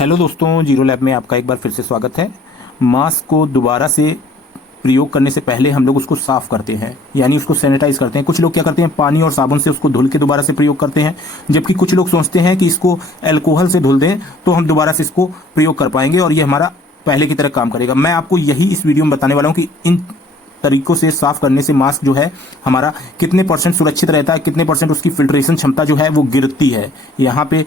Hello दोस्तों, zero lab में आपका एक बार फिर से स्वागत है। मास्क को दोबारा से प्रयोग करने से पहले हम लोग उसको साफ करते हैं, यानी उसको सैनिटाइज करते हैं। कुछ लोग क्या करते हैं, पानी और साबुन से उसको धुल के दोबारा से प्रयोग करते हैं, जबकि कुछ लोग सोचते हैं कि इसको अल्कोहल से धुल दें तो हम दोबारा से इसको प्रयोग कर पाएंगे और ये हमारा पहले की तरह काम करेगा। मैं आपको यही इस वीडियो में बताने वाला हूँ कि इन तरीकों से साफ करने से मास्क जो है हमारा कितने % सुरक्षित रहता है, कितने % उसकी फिल्ट्रेशन क्षमता जो है वो गिरती है। यहाँ पे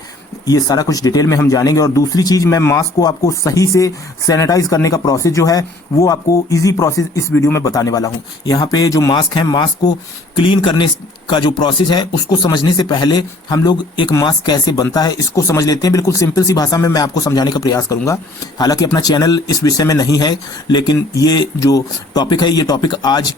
ये सारा कुछ डिटेल में हम जानेंगे। और दूसरी चीज, मैं मास्क को आपको सही से सैनिटाइज करने का प्रोसेस जो है वो आपको इजी प्रोसेस इस वीडियो में बताने वाला हूँ। यहाँ पे जो मास्क है, मास्क को क्लीन करने का जो प्रोसेस है उसको समझने से पहले हम लोग एक मास्क कैसे बनता है इसको समझ लेते हैं। बिल्कुल सिंपल सी भाषा में मैं आपको समझाने का प्रयास करूंगा। हालांकि अपना चैनल इस विषय में नहीं है, लेकिन ये जो टॉपिक है, ये टॉपिक आज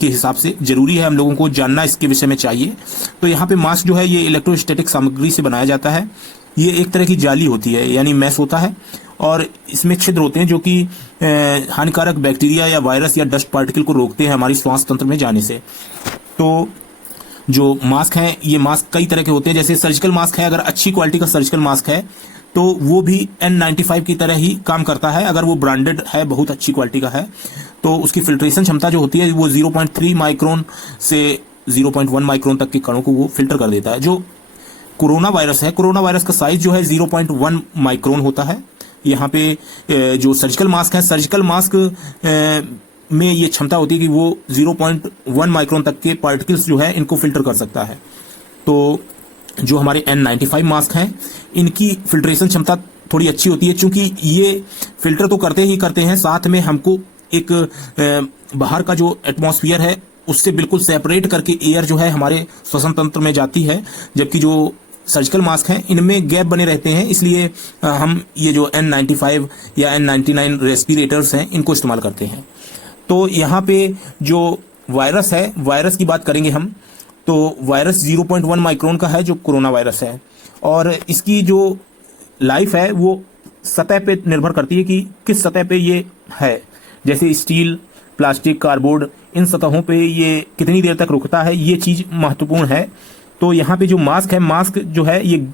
के हिसाब से जरूरी है, हम लोगों को जानना इसके विषय में चाहिए। तो यहाँ पे मास्क जो है ये इलेक्ट्रोस्टैटिक सामग्री से बनाया जाता है। ये एक तरह की जाली होती है, यानी मैश होता है, और इसमें छिद्र होते हैं जो कि हानिकारक बैक्टीरिया या वायरस या डस्ट पार्टिकल को रोकते हैं हमारी श्वास तंत्र में जाने से। तो जो मास्क है, ये मास्क कई तरह के होते हैं। जैसे सर्जिकल मास्क है, अगर अच्छी क्वालिटी का सर्जिकल मास्क है तो वो भी N95 की तरह ही काम करता है। अगर वो ब्रांडेड है, बहुत अच्छी क्वालिटी का है, तो उसकी फिल्ट्रेशन क्षमता जो होती है वो 0.3 माइक्रोन से 0.1 माइक्रोन तक के कणों को वो फिल्टर कर देता है। जो कोरोना वायरस है, कोरोना वायरस का साइज जो है 0.1 माइक्रोन होता है। यहाँ पे जो सर्जिकल मास्क है, सर्जिकल मास्क में ये क्षमता होती है कि वो 0.1 माइक्रोन तक के पार्टिकल्स जो है इनको फिल्टर कर सकता है। तो जो हमारे N95 मास्क हैं, इनकी फिल्ट्रेशन क्षमता थोड़ी अच्छी होती है, क्योंकि ये फिल्टर तो करते ही करते हैं, साथ में हमको एक बाहर का जो एटमॉस्फेयर है उससे बिल्कुल सेपरेट करके एयर जो है हमारे श्वसन तंत्र में जाती है। जबकि जो सर्जिकल मास्क हैं इनमें गैप बने रहते हैं, इसलिए हम ये जो N95 या N99 रेस्पिरेटर्स हैं इनको इस्तेमाल करते हैं। तो यहाँ पे जो वायरस है, वायरस की बात करेंगे हम, तो वायरस 0.1 माइक्रोन का है जो कोरोना वायरस है, और इसकी जो लाइफ है वो सतह पे निर्भर करती है कि किस सतह पे ये है। जैसे स्टील, प्लास्टिक, कार्डबोर्ड, इन सतहों पे ये कितनी देर तक रुकता है, ये चीज महत्वपूर्ण है। तो यहाँ पे जो मास्क है, मास्क जो है ये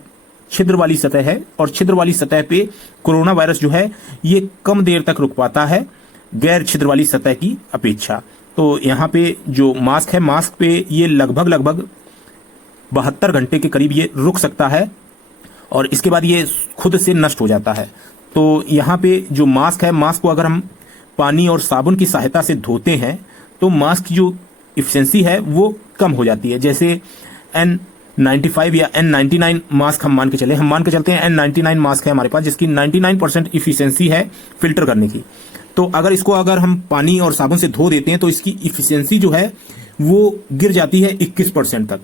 छिद्र वाली सतह है, और छिद्र वाली सतह पे कोरोना वायरस जो है ये कम देर तक रुक पाता है गैर छिद्र वाली सतह की अपेक्षा। तो यहाँ पे जो मास्क है, मास्क पे ये लगभग 72 घंटे के करीब ये रुक सकता है, और इसके बाद ये खुद से नष्ट हो जाता है। तो यहाँ पे जो मास्क है, मास्क को अगर हम पानी और साबुन की सहायता से धोते हैं तो मास्क की जो इफिशिएंसी है वो कम हो जाती है। जैसे N95 या N99 मास्क हम मान के चलते हैं N99 मास्क है हमारे पास, जिसकी 99% इफिशिएंसी है फिल्टर करने की। तो अगर हम पानी और साबुन से धो देते हैं तो इसकी इफिशिएंसी जो है वो गिर जाती है 21% तक।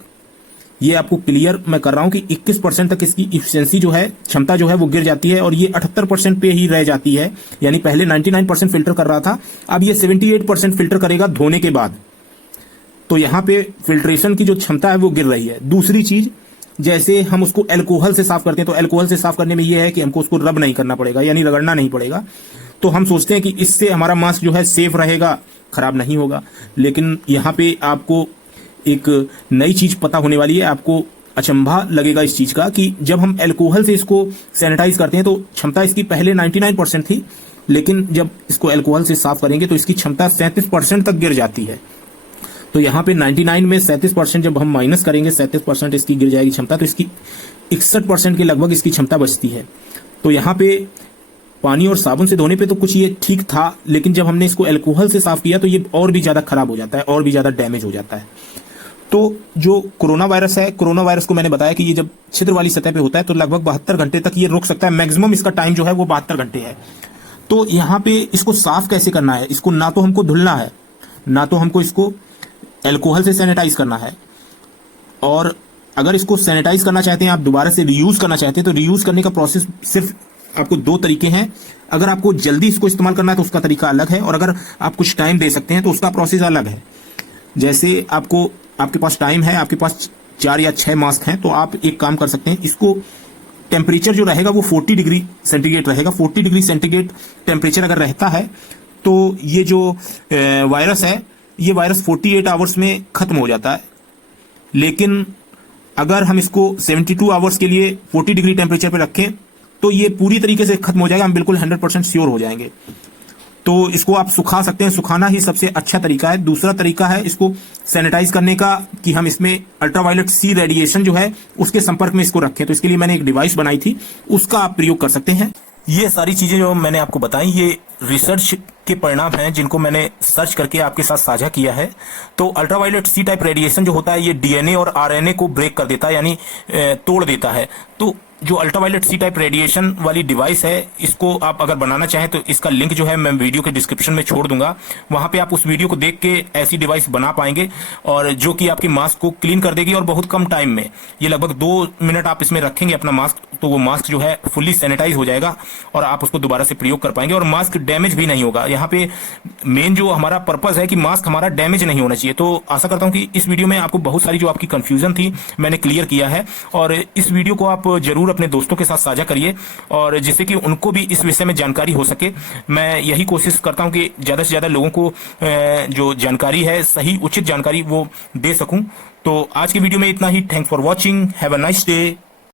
ये आपको क्लियर मैं कर रहा हूं कि 21% तक इसकी इफिशिएंसी जो है, क्षमता जो है वो गिर जाती है, और ये 78% पे ही रह जाती है। यानी पहले 99% फिल्टर कर रहा था, अब ये 78% फिल्टर करेगा धोने के बाद। तो यहाँ पे फिल्ट्रेशन की जो क्षमता है वो गिर रही है। दूसरी चीज, जैसे हम उसको अल्कोहल से साफ करते हैं, तो अल्कोहल से साफ करने में यह है कि हमको उसको रब नहीं करना पड़ेगा, यानी रगड़ना नहीं पड़ेगा। तो हम सोचते हैं कि इससे हमारा मास्क जो है सेफ रहेगा, खराब नहीं होगा। लेकिन यहाँ पे आपको एक नई चीज पता होने वाली है, आपको अचंभा लगेगा इस चीज का कि जब हम अल्कोहल से इसको सैनिटाइज करते हैं तो क्षमता इसकी पहले 99% थी, लेकिन जब इसको अल्कोहल से साफ करेंगे तो इसकी क्षमता 37% तक गिर जाती है। तो यहाँ पे 99 में 37% जब हम माइनस करेंगे, 37% इसकी गिर जाएगी क्षमता, तो इसकी 61% के लगभग इसकी क्षमता बचती है। तो यहाँ पे पानी और साबुन से धोने पे तो कुछ ये ठीक था, लेकिन जब हमने इसको अल्कोहल से साफ किया तो ये और भी ज्यादा खराब हो जाता है, और भी ज्यादा डैमेज हो जाता है। तो जो कोरोना वायरस है, कोरोना वायरस को मैंने बताया कि ये जब छिद्र वाली सतह पे होता है तो लगभग 72 घंटे तक ये रुक सकता है। मैक्सिमम इसका टाइम जो है वो 72 घंटे है। तो यहाँ पे इसको साफ कैसे करना है, इसको ना तो हमको धुलना है, ना तो हमको इसको अल्कोहल से सैनिटाइज करना है। और अगर इसको सैनिटाइज करना चाहते हैं, आप दोबारा से रीयूज करना चाहते हैं, तो रीयूज करने का प्रोसेस सिर्फ आपको 2 तरीके हैं। अगर आपको जल्दी इसको इस्तेमाल करना है तो उसका तरीका अलग है, और अगर आप कुछ टाइम दे सकते हैं तो उसका प्रोसेस अलग है। जैसे आपके पास टाइम है, आपके पास 4 या 6 मास्क हैं, तो आप एक काम कर सकते हैं, इसको टेम्परेचर जो रहेगा वो 40 डिग्री सेंटीग्रेड रहेगा। 40 डिग्री सेंटीग्रेड टेम्परेचर अगर रहता है तो ये जो वायरस है, ये वायरस 48 आवर्स में खत्म हो जाता है। लेकिन अगर हम इसको 72 आवर्स के लिए 40 डिग्री टेम्परेचर पे रखें तो ये पूरी तरीके से खत्म हो जाएगा, हम बिल्कुल 100% श्योर हो जाएंगे। तो इसको आप सुखा सकते हैं, सुखाना ही सबसे अच्छा तरीका है। दूसरा तरीका है इसको सैनिटाइज करने का, कि हम इसमें अल्ट्रावायलेट सी रेडिएशन जो है उसके संपर्क में इसको रखें। तो इसके लिए मैंने एक डिवाइस बनाई थी, उसका आप प्रयोग कर सकते हैं। ये सारी चीजें जो मैंने आपको बताई, ये रिसर्च के परिणाम हैं जिनको मैंने सर्च करके आपके साथ साझा किया है। तो अल्ट्रावायलेट सी टाइप रेडिएशन जो होता है ये डीएनए और आरएनए को ब्रेक कर देता है, यानी तोड़ देता है। तो जो अल्ट्रावायलेट सी टाइप रेडिएशन वाली डिवाइस है, इसको आप अगर बनाना चाहें तो इसका लिंक जो है मैं वीडियो के डिस्क्रिप्शन में छोड़ दूंगा। वहां पे आप उस वीडियो को देख के ऐसी डिवाइस बना पाएंगे, और जो कि आपके मास्क को क्लीन कर देगी और बहुत कम टाइम में, ये लगभग 2 मिनट आप इसमें रखेंगे अपना मास्क, तो वो मास्क जो है फुल्ली सैनिटाइज हो जाएगा और आप उसको दोबारा से प्रयोग कर पाएंगे, और मास्क डैमेज भी नहीं होगा। यहाँ पे मेन जो हमारा पर्पज है कि मास्क हमारा डैमेज नहीं होना चाहिए। तो आशा करता हूं कि इस वीडियो में आपको बहुत सारी जो आपकी कंफ्यूजन थी मैंने क्लियर किया है, और इस वीडियो को आप जरूर अपने दोस्तों के साथ साझा करिए, और जिससे कि उनको भी इस विषय में जानकारी हो सके। मैं यही कोशिश करता हूं कि ज्यादा से ज्यादा लोगों को जो जानकारी है, सही उचित जानकारी वो दे सकूं। तो आज की वीडियो में इतना ही। Thanks for watching, have a nice day.